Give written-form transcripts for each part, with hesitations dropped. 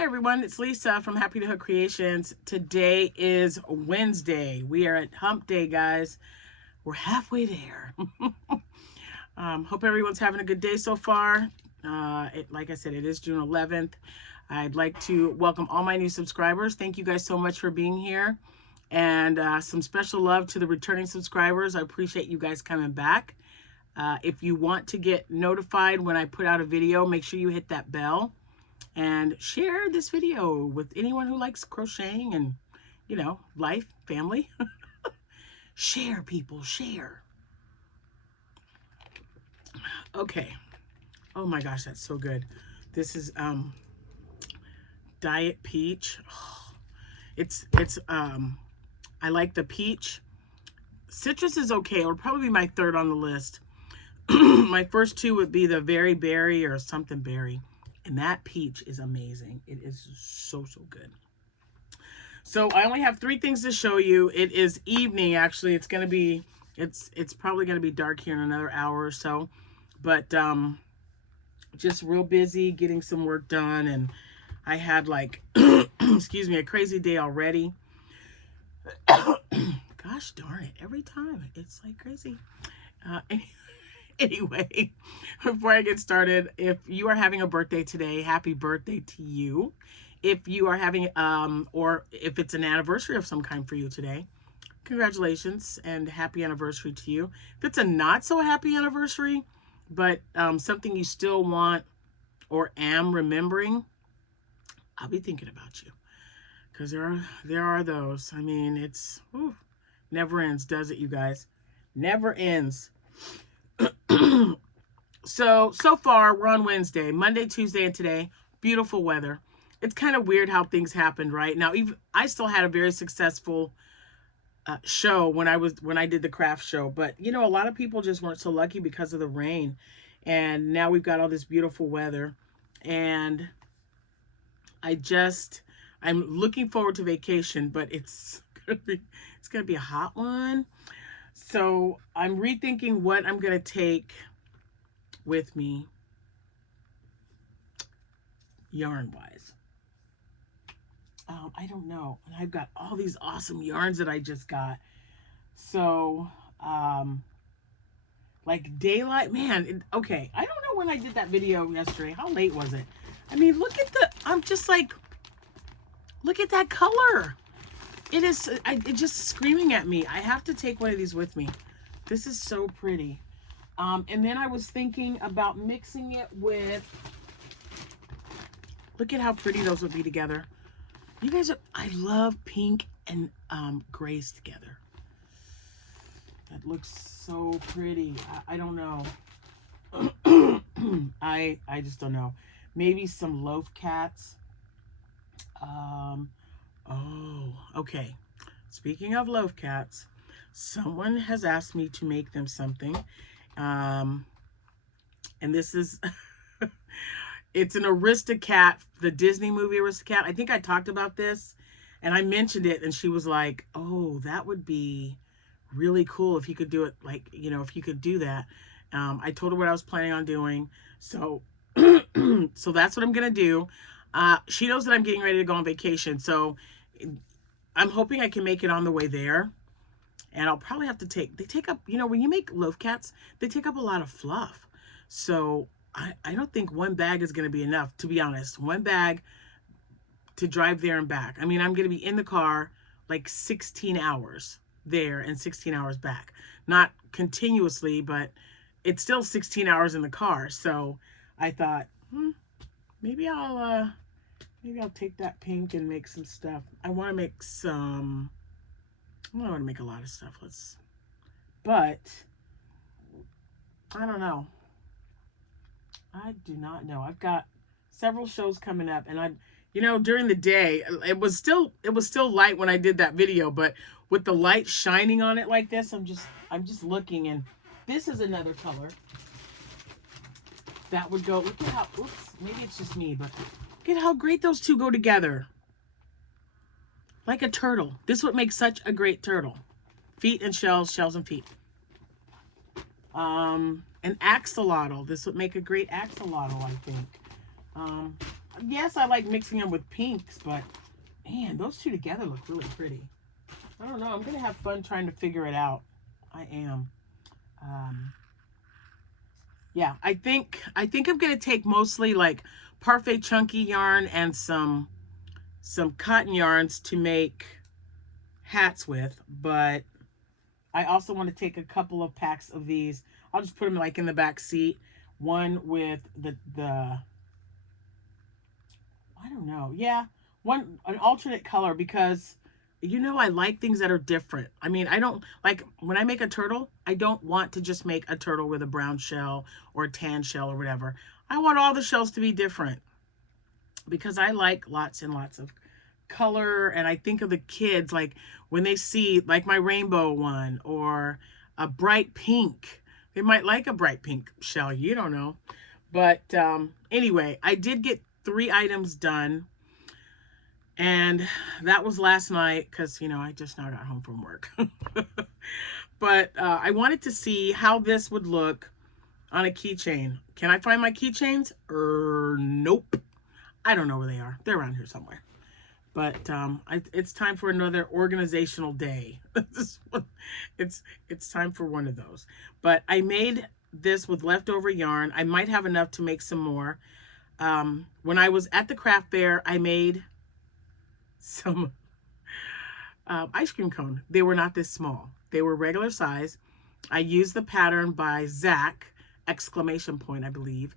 Hi everyone, it's Lisa from Happytohook Creations. Today is Wednesday. We are at Hump Day, guys. We're halfway there. Hope everyone's having a good day so far. Like I said, it is June 11th. I'd like to welcome all my new subscribers. Thank you guys so much for being here. And some special love to the returning subscribers. I appreciate you guys coming back. If you want to get notified when I put out a video, make sure you hit that bell. And share this video with anyone who likes crocheting and, you know, life, family. Share, people, share. Okay. Oh my gosh, that's so good. This is Diet Peach. Oh, I like the peach. Citrus is okay. It would probably be my third on the list. My first two would be the Very Berry or something berry. And that peach is amazing. It is so good. So I only have 3 things to show you. It is evening, actually. It's gonna be, it's probably gonna be dark here in another hour or so. But just real busy getting some work done, and I had like excuse me, a crazy day already. Gosh darn it, every time it's like crazy. Anyway, before I get started, if you are having a birthday today, happy birthday to you. If you are having, or if it's an anniversary of some kind for you today, congratulations and happy anniversary to you. If it's a not so happy anniversary, but something you still want or am remembering, I'll be thinking about you. Because there are those. I mean, it's never ends, does it, you guys? Never ends. So far we're on Wednesday, Monday, Tuesday, and today. Beautiful weather. It's kind of weird how things happened, right? Now, even I still had a very successful show when I did the craft show, but you know, a lot of people just weren't so lucky because of the rain. And now we've got all this beautiful weather, and I'm looking forward to vacation, but it's gonna be a hot one. So I'm rethinking what I'm gonna take with me yarn wise. I don't know. And I've got all these awesome yarns that I just got. So like daylight, man. Okay, I don't know when I did that video yesterday. How late was it? I mean, look at I'm just like, look at that color. It's just screaming at me. I have to take one of these with me. This is so pretty. And then I was thinking about mixing it with, look at how pretty those would be together. You guys I love pink and grays together. That looks so pretty. I don't know. I just don't know. Maybe some loaf cats. Oh, okay. Speaking of loaf cats, someone has asked me to make them something. And this is, it's an Aristocat, the Disney movie Aristocat. I think I talked about this and I mentioned it, and she was like, oh, that would be really cool if you could do it, like, you know, if you could do that. I told her what I was planning on doing. So, so that's what I'm going to do. She knows that I'm getting ready to go on vacation. So I'm hoping I can make it on the way there. And I'll probably have to they take up, you know, when you make loaf cats, they take up a lot of fluff. So I don't think one bag is going to be enough, to be honest. One bag to drive there and back. I mean, I'm going to be in the car like 16 hours there and 16 hours back. Not continuously, but it's still 16 hours in the car. So I thought, maybe I'll take that pink and make some stuff. I want to make some, I don't want to make a lot of stuff. But I don't know. I do not know. I've got several shows coming up, and you know, during the day, it was still light when I did that video, but with the light shining on it like this, I'm just looking, and this is another color that would go. Look at how, oops, maybe it's just me, but look at how great those two go together. Like a turtle. This would make such a great turtle. Feet and shells, shells and feet. An axolotl. This would make a great axolotl, I think. yes, I like mixing them with pinks, but man, those two together look really pretty. I don't know. I'm going to have fun trying to figure it out. I am. Um, yeah, I think I'm going to take mostly like parfait chunky yarn and some cotton yarns to make hats with, but I also want to take a couple of packs of these. I'll just put them like in the back seat. One with the I don't know. Yeah, an alternate color because I like things that are different. I mean, I don't like when I make a turtle, I don't want to just make a turtle with a brown shell or a tan shell or whatever. I want all the shells to be different because I like lots and lots of color, and I think of the kids like when they see like my rainbow one or a bright pink. They might like a bright pink shell. You don't know. But anyway, I did get 3 items done. And that was last night because, I just now got home from work. But I wanted to see how this would look on a keychain. Can I find my keychains? Nope. I don't know where they are. They're around here somewhere. But it's time for another organizational day. It's time for one of those. But I made this with leftover yarn. I might have enough to make some more. When I was at the craft fair, I made some ice cream cone. They were not this small. They were regular size. I used the pattern by Zach, ! I believe.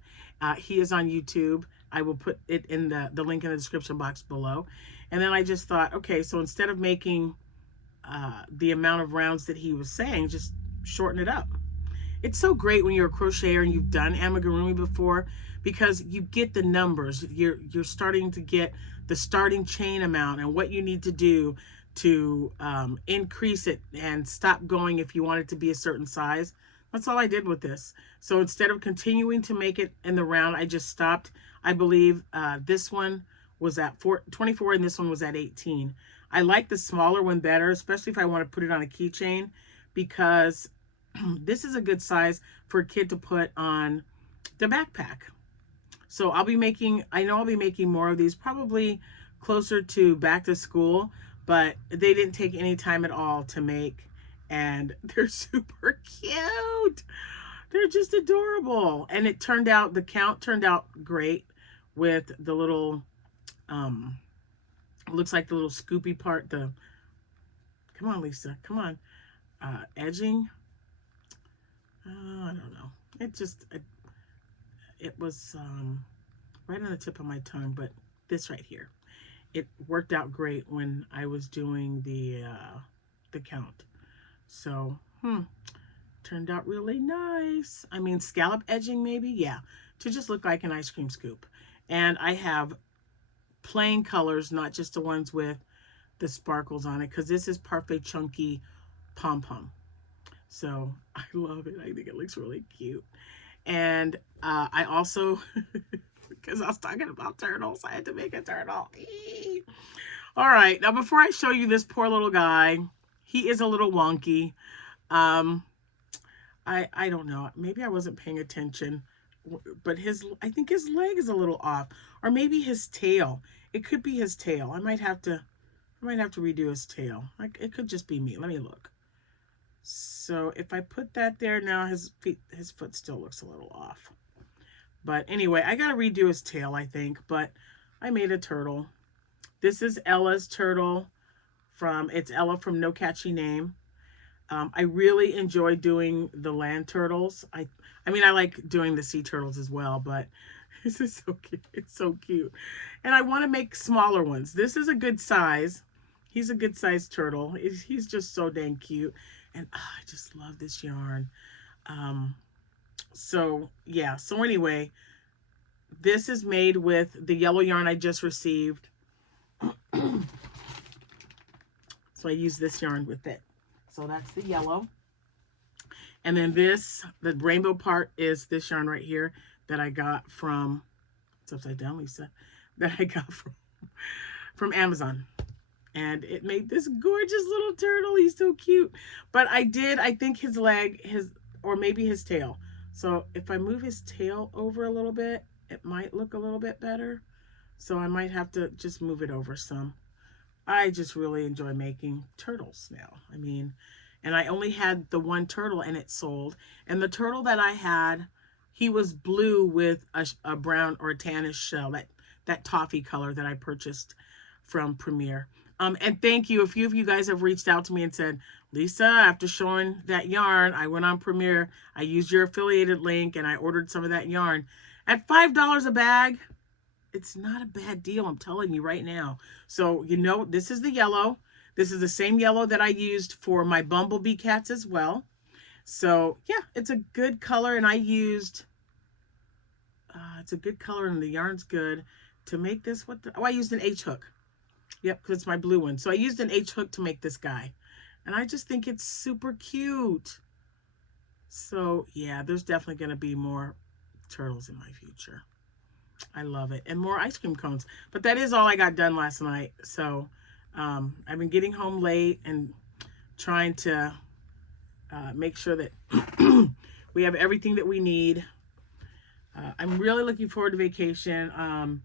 He is on YouTube. I will put it in the link in the description box below. And then I just thought, okay, so instead of making the amount of rounds that he was saying, just shorten it up. It's so great when you're a crocheter and you've done amigurumi before because you get the numbers. You're starting to get the starting chain amount and what you need to do to increase it and stop going if you want it to be a certain size. That's all I did with this. So instead of continuing to make it in the round, I just stopped. I believe this one was at 24 and this one was at 18. I like the smaller one better, especially if I want to put it on a keychain, because this is a good size for a kid to put on the backpack. So I know I'll be making more of these, probably closer to back to school, but they didn't take any time at all to make, and they're super cute. They're just adorable. And the count turned out great with the little, looks like the little scoopy part, come on, Lisa, come on, edging. I don't know. It was right on the tip of my tongue, but this right here, it worked out great when I was doing the count. So, turned out really nice. I mean, scallop edging maybe, yeah, to just look like an ice cream scoop. And I have plain colors, not just the ones with the sparkles on it, because this is Parfait Chunky Pom Pom. So I love it. I think it looks really cute. And I also, because I was talking about turtles, I had to make a turtle. All right, now before I show you this poor little guy, he is a little wonky. I don't know. Maybe I wasn't paying attention, but I think his leg is a little off, or maybe his tail. It could be his tail. I might have to redo his tail. It could just be me. Let me look. So if I put that there now, his foot still looks a little off. But anyway, I got to redo his tail, I think. But I made a turtle. This is Ella's turtle it's Ella from No Catchy Name. I really enjoy doing the land turtles. I mean, I like doing the sea turtles as well, but this is so cute. It's so cute. And I want to make smaller ones. This is a good size. He's a good sized turtle. He's just so dang cute. And I just love this yarn. So yeah, so anyway, this is made with the yellow yarn I just received. So I use this yarn with it. So that's the yellow. And then the rainbow part is this yarn right here that I got from, it's upside down, Lisa, that I got from Amazon. And it made this gorgeous little turtle. He's so cute. But I think his leg, or maybe his tail. So if I move his tail over a little bit, it might look a little bit better. So I might have to just move it over some. I just really enjoy making turtles now. I mean, and I only had the one turtle and it sold. And the turtle that I had, he was blue with a brown or a tannish shell, that toffee color that I purchased from Premier. And thank you. A few of you guys have reached out to me and said, Lisa, after showing that yarn, I went on Premier. I used your affiliated link and I ordered some of that yarn at $5 a bag. It's not a bad deal, I'm telling you right now. So, you know, this is the yellow. This is the same yellow that I used for my bumblebee cats as well. So, yeah, it's a good color, and I used, it's a good color, and the yarn's good. To make this, I used an H hook. Yep, because it's my blue one. So I used an H hook to make this guy. And I just think it's super cute. So, yeah, there's definitely going to be more turtles in my future. I love it. And more ice cream cones. But that is all I got done last night. So I've been getting home late and trying to make sure that we have everything that we need. I'm really looking forward to vacation.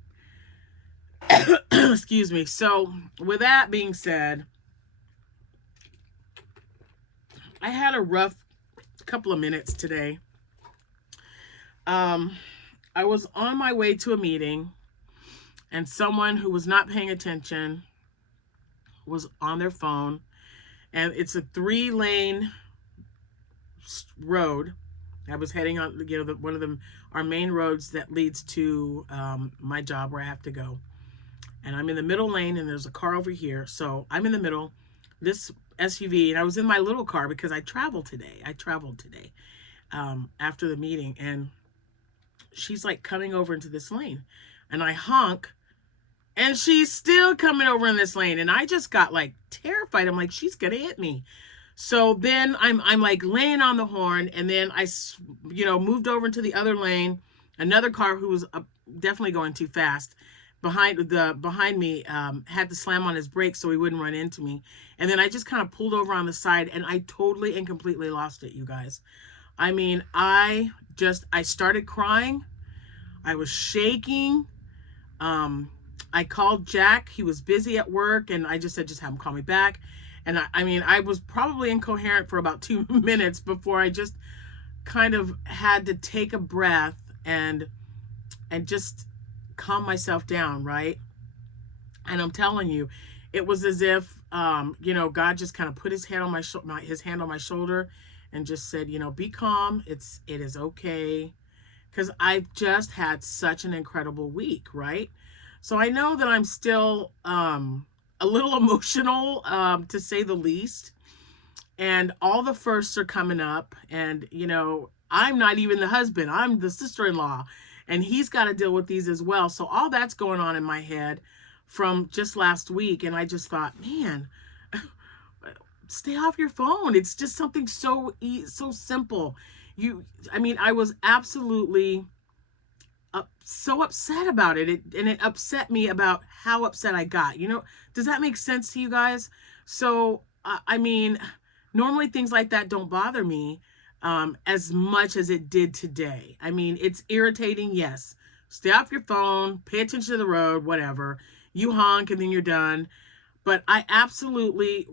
Excuse me. So with that being said, I had a rough couple of minutes today. I was on my way to a meeting, and someone who was not paying attention was on their phone, and it's a 3-lane road. I was heading on, you know, one of our main roads that leads to my job where I have to go. And I'm in the middle lane, and there's a car over here. So I'm in the middle, this SUV, and I was in my little car because I traveled today. After the meeting, and she's like coming over into this lane, and I honk, and she's still coming over in this lane, and I just got like terrified. I'm like, she's gonna hit me. So then I'm like laying on the horn, and then I, you know, moved over into the other lane. Another car who was definitely going too fast behind me had to slam on his brakes so he wouldn't run into me. And then I just kind of pulled over on the side, and I totally and completely lost it, you guys. I mean, I started crying. I was shaking. I called Jack. He was busy at work, and I just said, just have him call me back. And I mean, I was probably incoherent for about 2 minutes before I just kind of had to take a breath and just calm myself down, right? And I'm telling you, it was as if, you know, God just kind of put his hand on my shoulder and just said, you know, be calm. It is okay. Because I've just had such an incredible week, right? So I know that I'm still a little emotional, to say the least. And all the firsts are coming up. And, you know, I'm not even the husband. I'm the sister-in-law. And he's got to deal with these as well. So all that's going on in my head from just last week. And I just thought, man, stay off your phone. It's just something so simple. I mean, I was absolutely so upset about it. And it upset me about how upset I got. You know, does that make sense to you guys? So, I mean, normally things like that don't bother me as much as it did today. I mean, it's irritating, yes. Stay off your phone, pay attention to the road, whatever. You honk and then you're done. But I absolutely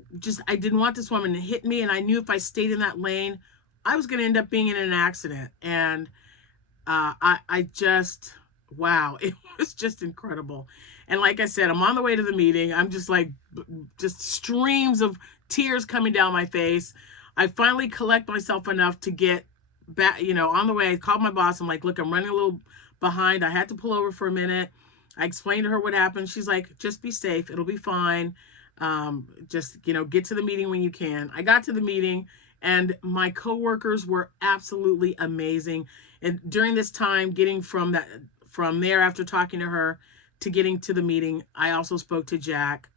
I didn't want this woman to hit me. And I knew if I stayed in that lane, I was going to end up being in an accident. And I just, wow, it was just incredible. And like I said, I'm on the way to the meeting. I'm just like, just streams of tears coming down my face. I finally collect myself enough to get back, you know, on the way. I called my boss. I'm like, look, I'm running a little behind. I had to pull over for a minute. I explained to her what happened. She's like, just be safe. It'll be fine. Just, you know, get to the meeting when you can. I got to the meeting, and my coworkers were absolutely amazing. And during this time, getting from there after talking to her to getting to the meeting, I also spoke to Jack,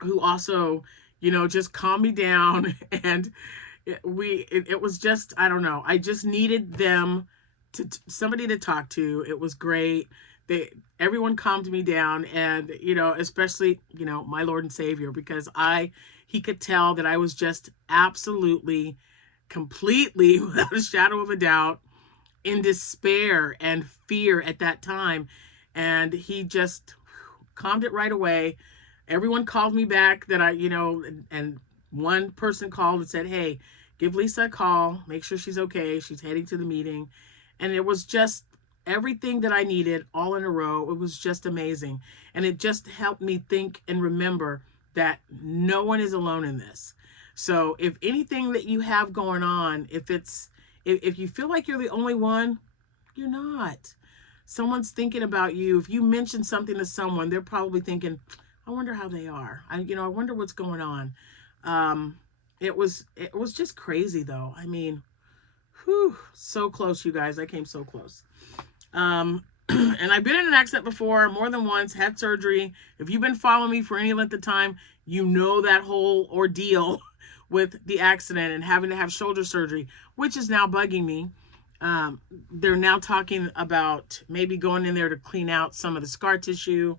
who also, you know, just calmed me down. And it was just, I don't know. I just needed somebody to talk to. It was great. Everyone calmed me down, and, you know, especially, you know, my Lord and Savior, because he could tell that I was just absolutely, completely, without a shadow of a doubt, in despair and fear at that time. and he just calmed it right away. Everyone called me back that and one person called and said, hey, give Lisa a call, make sure she's okay, she's heading to the meeting. And it was just everything that I needed all in a row. It was just amazing. And it just helped me think and remember that no one is alone in this. So if anything that you have going on, if you feel like you're the only one, you're not. Someone's thinking about you. If you mention something to someone, they're probably thinking, I wonder how they are. I wonder what's going on. It was just crazy though. I mean, whew, so close, you guys. I came so close. And I've been in an accident before, more than once, had surgery. If you've been following me for any length of time, you know that whole ordeal with the accident and having to have shoulder surgery, which is now bugging me. They're now talking about maybe going in there to clean out some of the scar tissue.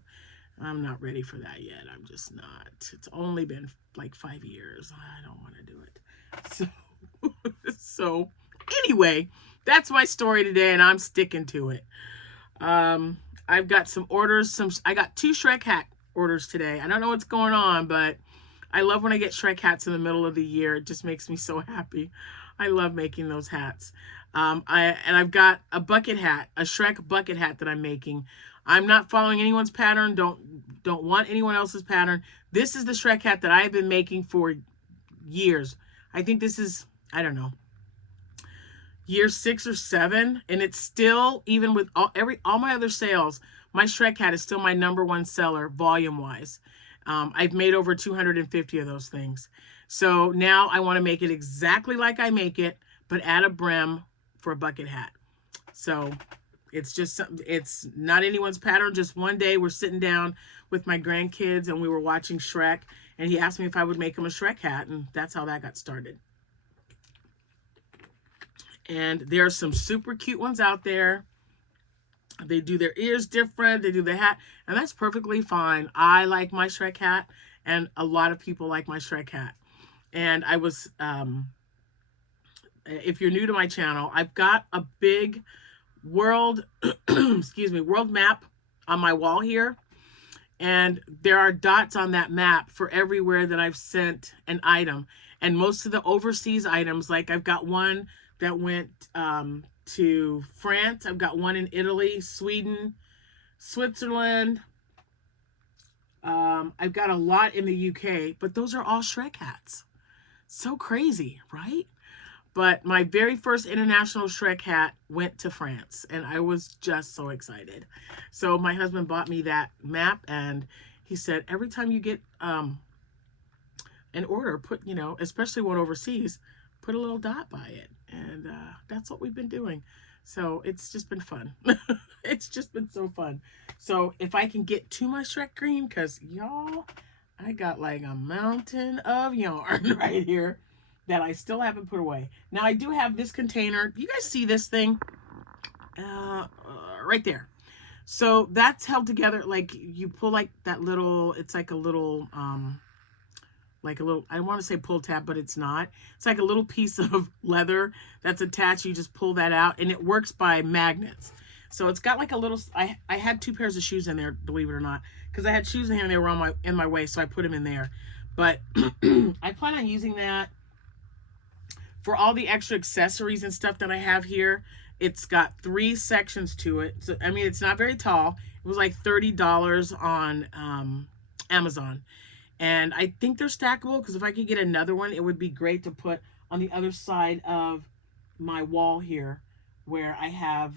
I'm not ready for that yet. I'm just not. It's only been like 5 years. I don't want to do it. So anyway, that's my story today, and I'm sticking to it. I've got some orders. I got 2 Shrek hat orders today. I don't know what's going on, but I love when I get Shrek hats in the middle of the year. It just makes me so happy. I love making those hats. I've got a bucket hat, a Shrek bucket hat that I'm making. I'm not following anyone's pattern. Don't want anyone else's pattern. This is the Shrek hat that I've been making for years. I think this is, I don't know, year 6 or 7, and it's still, even with all my other sales, my Shrek hat is still my #1 seller volume wise. I've made over 250 of those things. So now I want to make it exactly like I make it, but add a brim for a bucket hat. So it's just something, it's not anyone's pattern. Just one day we're sitting down with my grandkids and we were watching Shrek, and he asked me if I would make him a Shrek hat, and that's how that got started. And there are some super cute ones out there. They do their ears different. They do the hat, and that's perfectly fine. I like my Shrek hat, and a lot of people like my Shrek hat. And I was, if you're new to my channel, I've got a big world, world map on my wall here. And there are dots on that map for everywhere that I've sent an item. And most of the overseas items, like I've got one that went to France. I've got one in Italy, Sweden, Switzerland. I've got a lot in the UK, but those are all Shrek hats. So crazy, right? But my very first international Shrek hat went to France, and I was just so excited. So my husband bought me that map, and he said, every time you get an order, put, especially one overseas, put a little dot by it. And that's what we've been doing. So it's just been fun. It's just been so fun. So if I can get to my Shrek green, because y'all, I got like a mountain of yarn right here that I still haven't put away. Now I do have this container. You guys see this thing? Right there. So that's held together, like you pull like that little, it's like a little, I want to say pull tab, but it's not. It's like a little piece of leather that's attached. You just pull that out, and it works by magnets. So it's got like a little, I had 2 pairs of shoes in there, believe it or not, because I had shoes in here and they were in my way, so I put them in there. But I plan on using that for all the extra accessories and stuff that I have here. It's got 3 sections to it. So, I mean, it's not very tall. It was like $30 on Amazon. And I think they're stackable, because if I could get another one, it would be great to put on the other side of my wall here, where I have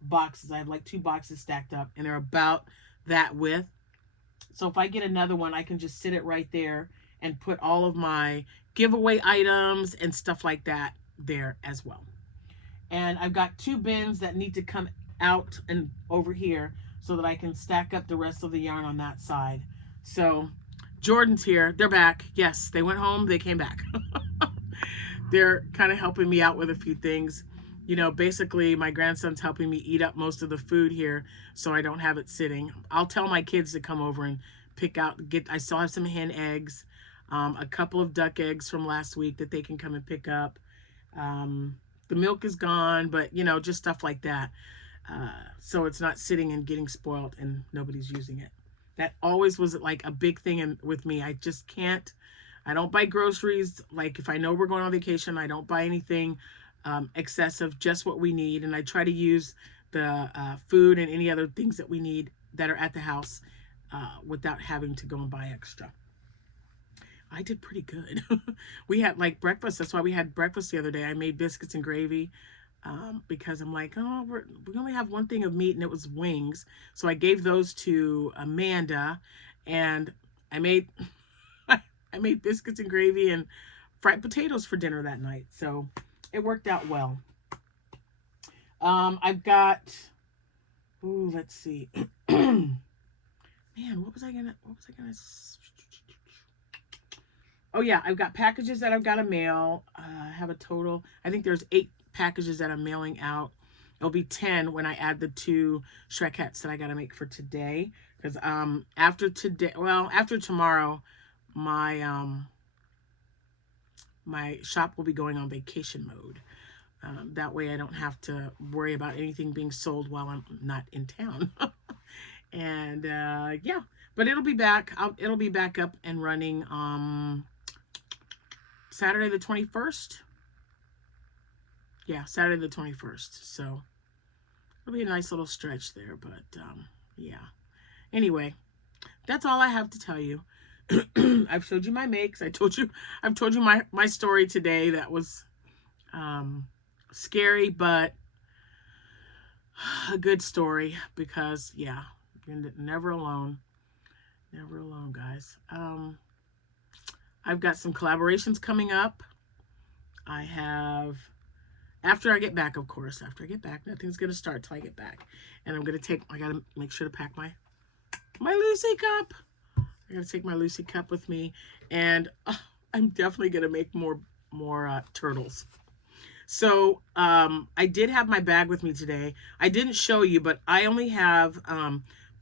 boxes. I have like 2 boxes stacked up, and they're about that width. So if I get another one, I can just sit it right there and put all of my giveaway items and stuff like that there as well. And I've got 2 bins that need to come out and over here so that I can stack up the rest of the yarn on that side. So Jordan's here. They're back. Yes, they went home. They came back. They're kind of helping me out with a few things. Basically my grandson's helping me eat up most of the food here so I don't have it sitting. I'll tell my kids to come over and pick out, I still have some hen eggs, a couple of duck eggs from last week that they can come and pick up. The milk is gone, but just stuff like that. so it's not sitting and getting spoiled and nobody's using it. That always was like a big thing with me. I just can't. I don't buy groceries. Like if I know we're going on vacation, I don't buy anything excessive, just what we need. And I try to use the food and any other things that we need that are at the house without having to go and buy extra. I did pretty good. We had like breakfast. That's why we had breakfast the other day. I made biscuits and gravy because I'm like, oh, we only have one thing of meat and it was wings. So I gave those to Amanda and I made I made biscuits and gravy and fried potatoes for dinner that night. So it worked out well. I've got, ooh, let's see. Man, what was I gonna oh yeah, I've got packages that I've got to mail. I have a total, I think there's 8 packages that I'm mailing out. It'll be 10 when I add the 2 Shrek hats that I got to make for today. Because after tomorrow, my my shop will be going on vacation mode. That way I don't have to worry about anything being sold while I'm not in town. And yeah, but it'll be back. It'll be back up and running Saturday the 21st. Yeah, Saturday the 21st. So it'll be a nice little stretch there, but yeah. Anyway, that's all I have to tell you. I've showed you my makes. I've told you my story today. That was scary, but a good story because yeah, you're never alone. Never alone, guys. I've got some collaborations coming up. I have, after I get back, of course, after I get back, nothing's going to start till I get back. And I got to make sure to pack my Lucy cup. I got to take my Lucy cup with me. And I'm definitely going to make more turtles. So I did have my bag with me today. I didn't show you, but I only have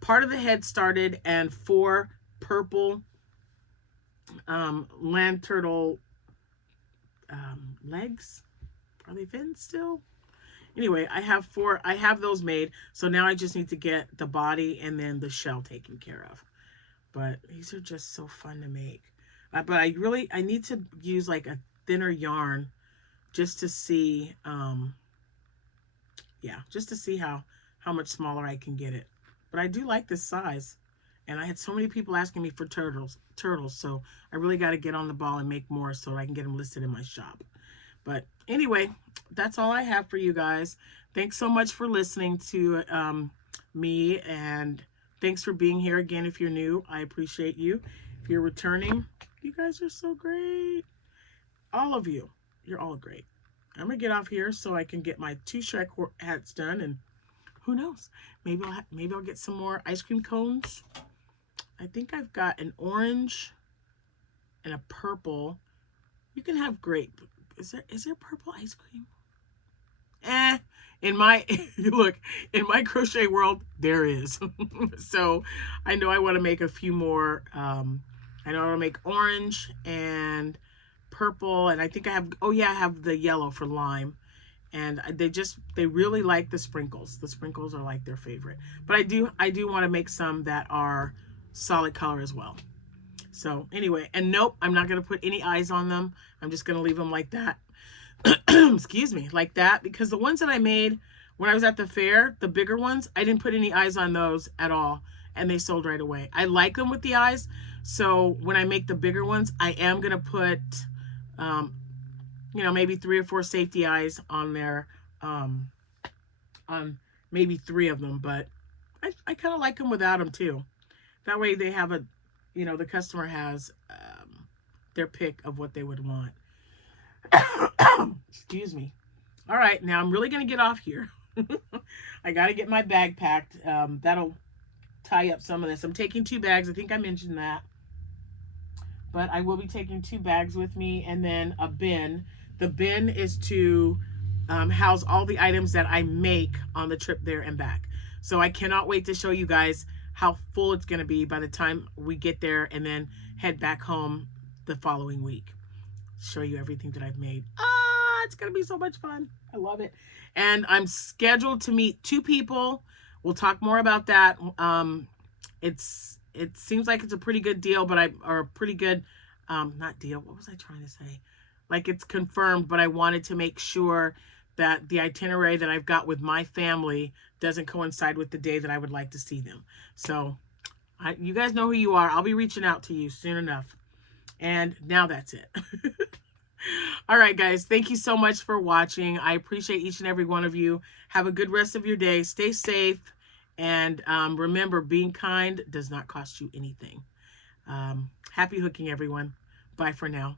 part of the head started and 4 purple land turtle legs. Are they fins still? Anyway, I have those made. So now I just need to get the body and then the shell taken care of. But these are just so fun to make. But I need to use like a thinner yarn just to see, yeah, just to see how much smaller I can get it. But I do like this size. And I had so many people asking me for turtles. So I really got to get on the ball and make more so I can get them listed in my shop. But anyway, that's all I have for you guys. Thanks so much for listening to me. And thanks for being here again. If you're new, I appreciate you. If you're returning, you guys are so great. All of you, you're all great. I'm going to get off here so I can get my 2 Shrek hats done. And who knows? Maybe I'll get some more ice cream cones. I think I've got an orange and a purple. You can have grape. Is there purple ice cream? In my look, in my crochet world, there is. So I know I want to make a few more. I know I want to make orange and purple, and I think I have. Oh yeah, I have the yellow for lime. And they really like the sprinkles. The sprinkles are like their favorite. But I do want to make some that are solid color as well. So anyway, and nope, I'm not going to put any eyes on them. I'm just going to leave them like that. Excuse me, like that. Because the ones that I made when I was at the fair, the bigger ones, I didn't put any eyes on those at all. And they sold right away. I like them with the eyes. So when I make the bigger ones, I am going to put, you know, maybe 3 or 4 safety eyes on there, on maybe 3 of them, but I kind of like them without them too. That way they have a, you know, the customer has their pick of what they would want. Excuse me. All right, now I'm really going to get off here. I got to get my bag packed. That'll tie up some of this. I'm taking 2 bags. I think I mentioned that. But I will be taking 2 bags with me and then a bin. The bin is to house all the items that I make on the trip there and back. So I cannot wait to show you guys how full it's going to be by the time we get there and then head back home the following week. Show you everything that I've made. I it's going to be so much fun. I love it. And I'm scheduled to meet 2 people. We'll talk more about that. It seems like it's a pretty good deal, or a pretty good, not deal. What was I trying to say? Like it's confirmed, but I wanted to make sure that the itinerary that I've got with my family doesn't coincide with the day that I would like to see them. So you guys know who you are. I'll be reaching out to you soon enough. And now that's it. All right, guys. Thank you so much for watching. I appreciate each and every one of you. Have a good rest of your day. Stay safe. And remember, being kind does not cost you anything. Happy hooking, everyone. Bye for now.